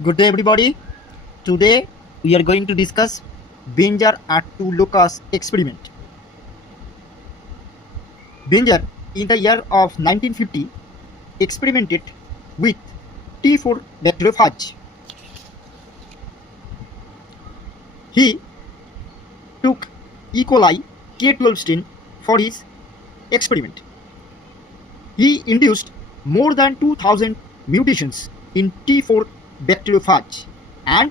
Good day, everybody. Today we are going to discuss Benzer R2 locus experiment. Benzer, in the year of 1950, experimented with T4 bacteriophage. He took E. coli K12 strain for his experiment. He induced more than 2000 mutations in T4 bacteriophage and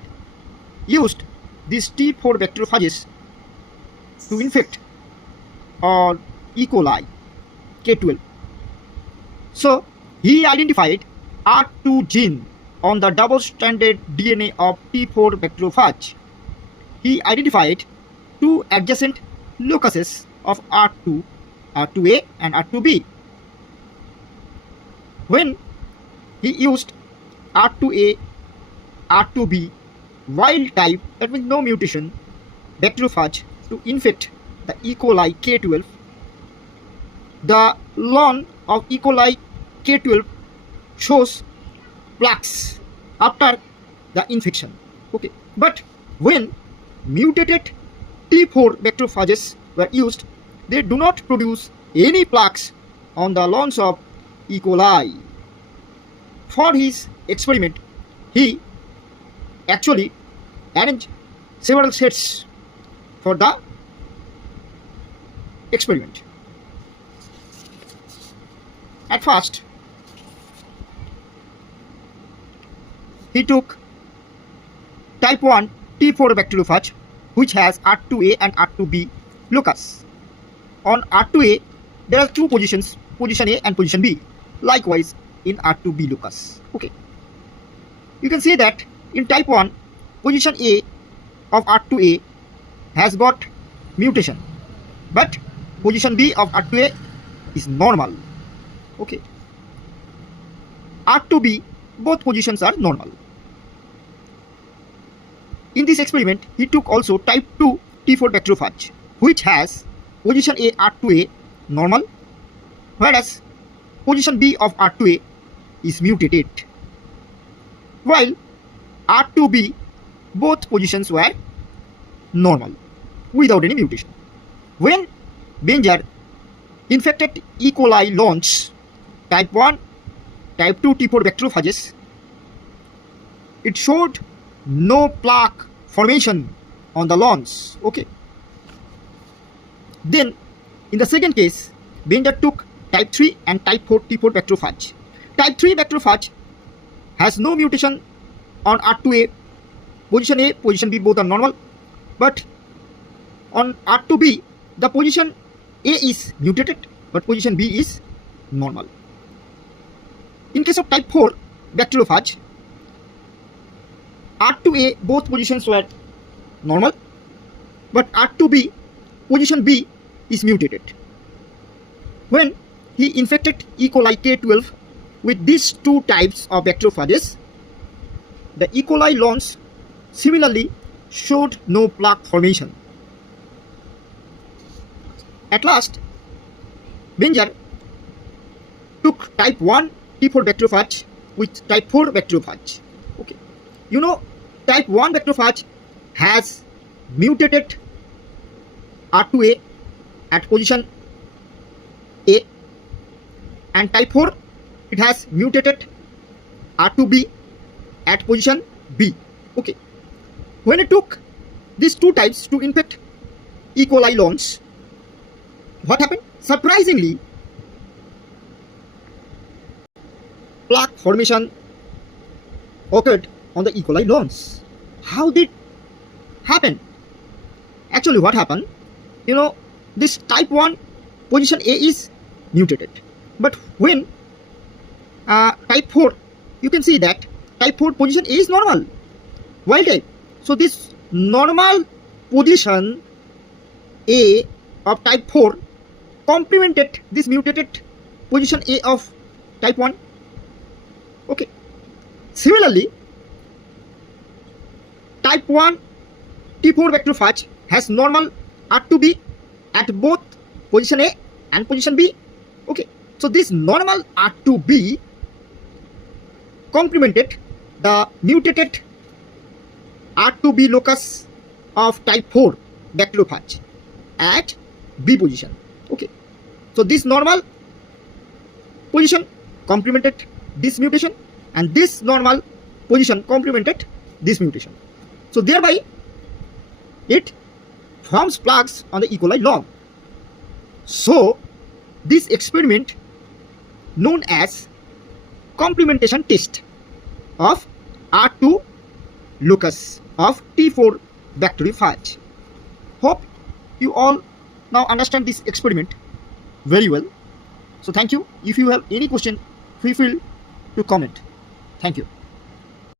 used these T4 bacteriophages to infect or E. coli K12. So he identified R2 gene on the double-stranded DNA of T4 bacteriophage. He identified two adjacent locuses of R2, R2A and R2B. When he used R2A, R2B wild type, that means no mutation, bacteriophage to infect the E. coli K12, the lawn of E. coli K12 shows plaques after the infection. Okay, but when mutated T4 bacteriophages were used, they do not produce any plaques on the lawns of E. coli. For his experiment, he actually arranged several sets for the experiment. At first, he took type 1 T4 bacteriophage which has R2A and R2B locus. On R2A, there are two positions, position A and position B. Likewise, in R2B locus. Okay. You can see that in type 1, position A of R2A has got mutation, but position B of R2A is normal. Okay. R2B, both positions are normal. In this experiment, he took also type 2 T4 bacteriophage, which has position A R2A normal, whereas position B of R2A is mutated, while R2B, both positions were normal without any mutation. When Benzer infected E. coli lawns, type 1, type 2 T4 bacteriophages, it showed no plaque formation on the lawns. Okay. Then, in the second case, Benzer took type 3 and type 4 T4 bacteriophage. Type 3 bacteriophage has no mutation on R2A, position A, position B both are normal, but on R2B, the position A is mutated, but position B is normal. In case of type 4 bacteriophage, R2A, both positions were normal, but R2B, position B is mutated. When he infected E. coli K12 with these two types of bacteriophages, the E. coli lawns similarly showed no plaque formation. At last, Benzer took type 1 T4 bacteriophage with type 4 bacteriophage. Okay. You know, type 1 bacteriophage has mutated R2A at position A, and type 4, it has mutated R2B at position B. Okay. When it took these two types to infect E. coli lawns, what happened? Surprisingly, plaque formation occurred on the E. coli lawns. How did happen? Actually, what happened? You know, this type 1 position A is mutated, but when type 4, you can see that type 4 position A is normal, wild type. So this normal position A of type 4 complemented this mutated position A of type 1. Okay. Similarly, type 1 T4 bacteriophage has normal R2B at both position A and position B. Okay. So this normal R2B complemented the mutated R2B locus of type 4 bacteriophage at B position. Okay, so this normal position complemented this mutation, and this normal position complemented this mutation. So thereby it forms plaques on the E. coli log. So this experiment known as complementation test of R2 locus of T4 bacteriophage. Hope you all now understand this experiment very well. So thank you. If you have any question, feel free to comment. Thank you.